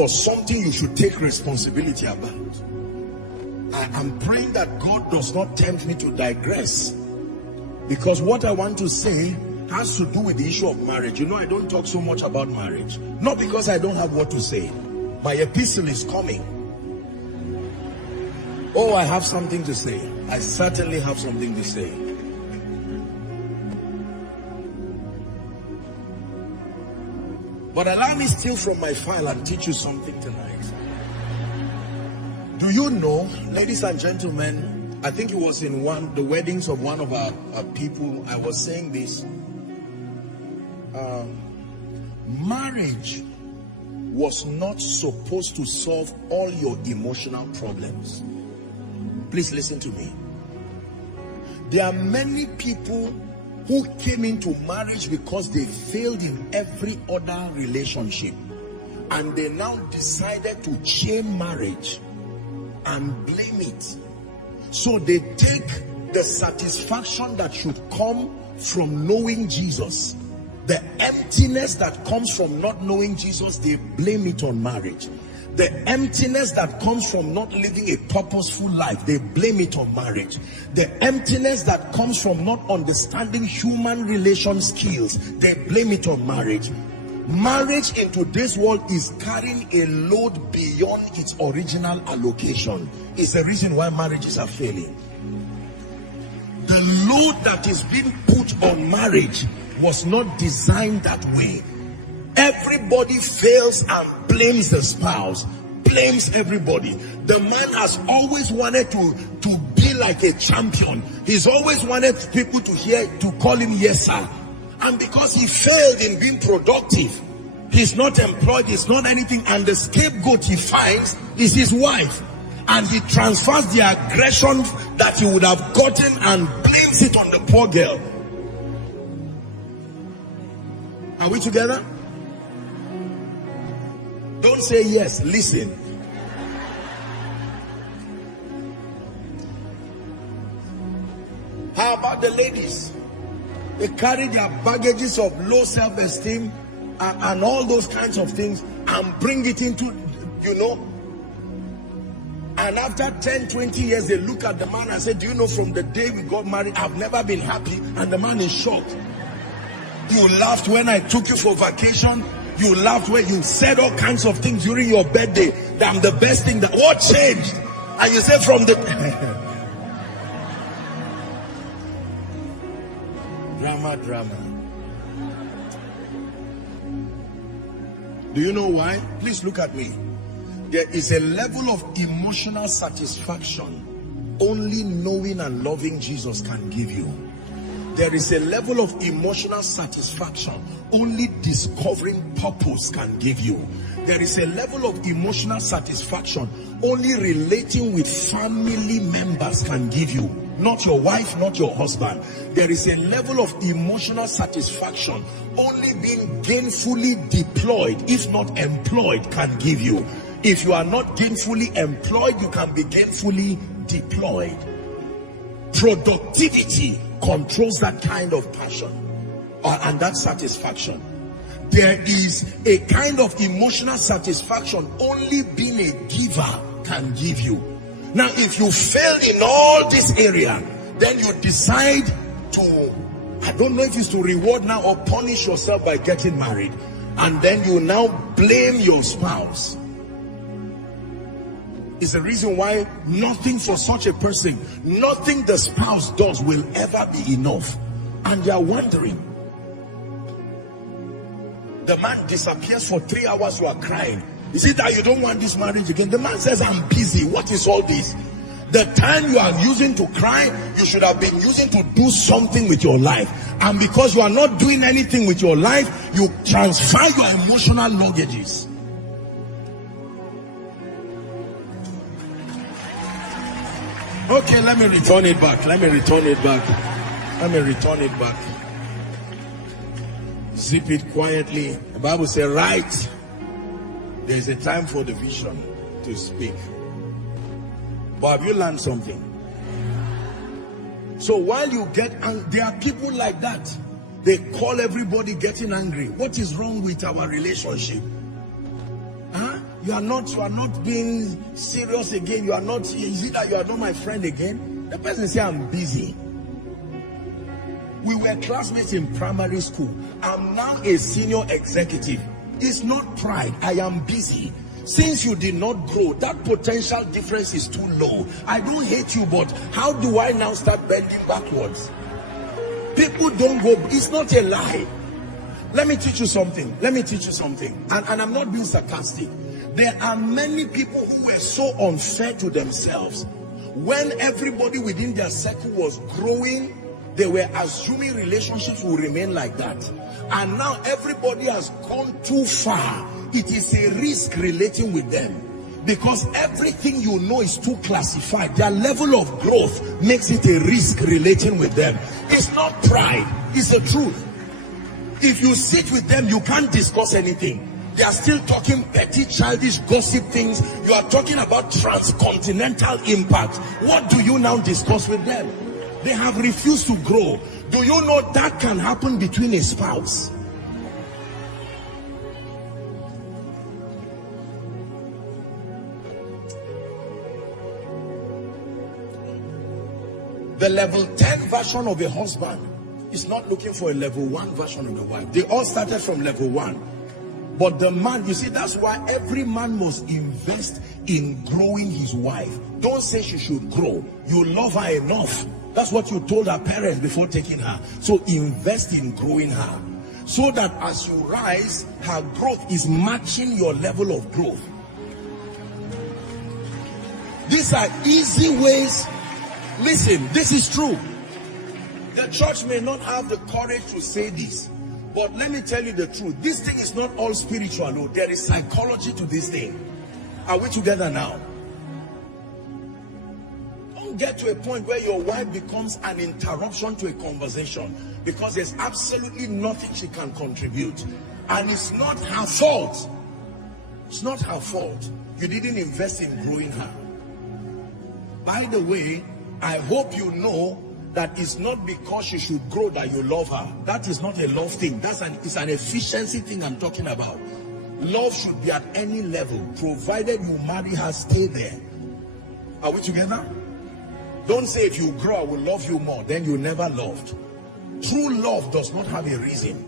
for something you should take responsibility about. I'm praying that God does not tempt me to digress, because what I want to say has to do with the issue of marriage. You know, I don't talk so much about marriage, not because I don't have what to say. My epistle is coming. Oh, I have something to say. I certainly have something to say. But allow me steal from my file and teach you something tonight. Do you know, ladies and gentlemen, I think it was in the weddings of one of our people, I was saying this. Marriage was not supposed to solve all your emotional problems. Please listen to me. There are many people who came into marriage because they failed in every other relationship, and they now decided to shame marriage and blame it. So they take the satisfaction that should come from knowing Jesus, the emptiness that comes from not knowing Jesus, they blame it on marriage. The emptiness that comes from not living a purposeful life, they blame it on marriage. The emptiness that comes from not understanding human relation skills, they blame it on marriage. Marriage in today's world is carrying a load beyond its original allocation. It's the reason why marriages are failing. The load that is being put on marriage was not designed that way. Everybody fails and blames the spouse, blames everybody. The man has always wanted to be like a champion. He's always wanted people to call him yes sir. And because he failed in being productive, he's not employed, he's not anything, and the scapegoat he finds is his wife. And he transfers the aggression that he would have gotten and blames it on the poor girl. Are we together? Don't say yes, listen. How about the ladies? They carry their baggages of low self-esteem and all those kinds of things and bring it into, you know. And after 10, 20 years, they look at the man and say, do you know, from the day we got married, I've never been happy. And the man is shocked. You laughed when I took you for vacation. You laughed when you said all kinds of things during your birthday. That I'm the best thing. That what changed? And you said from the drama. Do you know why? Please look at me. There is a level of emotional satisfaction only knowing and loving Jesus can give you. There is a level of emotional satisfaction only discovering purpose can give you. There is a level of emotional satisfaction only relating with family members can give you. Not your wife, not your husband. There is a level of emotional satisfaction only being gainfully deployed, if not employed, can give you. If you are not gainfully employed, you can be gainfully deployed. Productivity controls that kind of passion and that satisfaction. There is a kind of emotional satisfaction only being a giver can give you. Now, if you fail in all this area, then you decide to, I don't know if it's to reward now or punish yourself by getting married. And then you now blame your spouse. Is the reason why nothing for such a person, nothing the spouse does will ever be enough. And you are wondering. The man disappears for 3 hours, you are crying. Is it that you don't want this marriage again? The man says, I'm busy. What is all this? The time you are using to cry, you should have been using to do something with your life. And because you are not doing anything with your life, you transfer your emotional luggages. Okay, let me return it back. Zip it quietly. The Bible says, right, there is a time for the vision to speak. But have you learned something? So while you get angry, there are people like that. They call everybody getting angry. What is wrong with our relationship? Huh? You are not being serious again. You are not, is it that you are not my friend again? The person say, I'm busy. We were classmates in primary school. I'm now a senior executive. It's not pride. I am busy. Since you did not grow, that potential difference is too low. I don't hate you, but how do I now start bending backwards? People don't go. It's not a lie. Let me teach you something. Let me teach you something. And I'm not being sarcastic. There are many people who were so unfair to themselves. When everybody within their circle was growing, they were assuming relationships will remain like that. And now everybody has gone too far. It is a risk relating with them. Because everything you know is too classified. Their level of growth makes it a risk relating with them. It's not pride. It's the truth. If you sit with them, you can't discuss anything. They are still talking petty, childish, gossip things. You are talking about transcontinental impact. What do you now discuss with them? They have refused to grow. Do you know that can happen between a spouse? The level 10 version of a husband is not looking for a level 1 version of the wife. They all started from level 1. But the man, you see, that's why every man must invest in growing his wife. Don't say she should grow. You love her enough. That's what you told her parents before taking her. So invest in growing her, so that as you rise, her growth is matching your level of growth. These are easy ways. Listen, this is true. The church may not have the courage to say this, but let me tell you the truth. This thing is not all spiritual. No, there is psychology to this thing. Are we together now? Don't get to a point where your wife becomes an interruption to a conversation, because there's absolutely nothing she can contribute. And it's not her fault. It's not her fault. You didn't invest in growing her. By the way, I hope you know that it's not because she should grow that you love her. That is not a love thing. It's an efficiency thing I'm talking about. Love should be at any level, provided you marry her, stay there. Are we together? Don't say if you grow I will love you more, then you never loved. True love does not have a reason.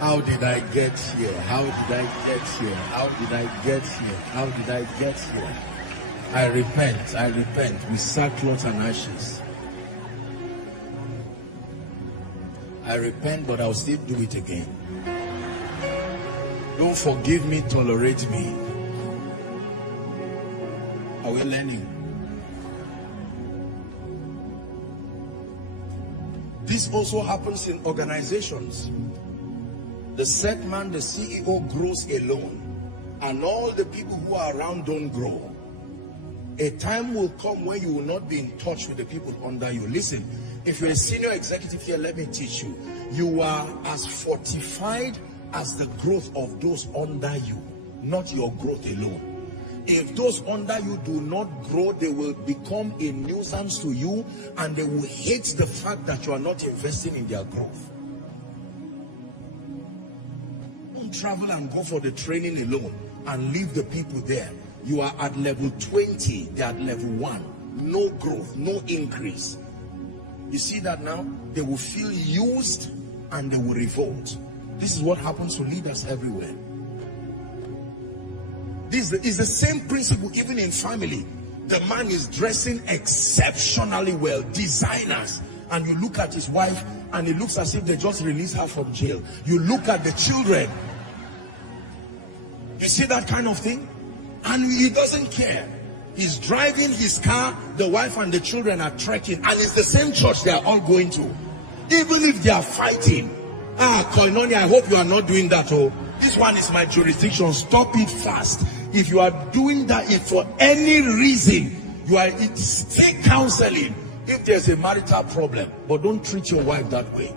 How did I get here? How did I get here? How did I get here? How did I get here? I repent with sackcloth and ashes. I repent, but I'll still do it again. Don't forgive me, tolerate me. Are we learning? This also happens in organizations. The set man, the CEO, grows alone, and all the people who are around don't grow. A time will come when you will not be in touch with the people under you. Listen, if you're a senior executive here, let me teach you. You are as fortified as the growth of those under you, not your growth alone. If those under you do not grow, they will become a nuisance to you, and they will hate the fact that you are not investing in their growth. Travel and go for the training alone and leave the people there. You are at level 20, they are at level 1. No growth, no increase. You see that now? They will feel used and they will revolt. This is what happens to leaders everywhere. This is the same principle even in family. The man is dressing exceptionally well, designers, and you look at his wife and it looks as if they just released her from jail. You look at the children. You see that kind of thing? And he doesn't care. He's driving his car, the wife and the children are trekking, and it's the same church they are all going to. Even if they are fighting. Koinonia, I hope you are not doing that. Oh, this one is my jurisdiction. Stop it fast. If you are doing that, if for any reason you are, seek counseling if there's a marital problem, but don't treat your wife that way.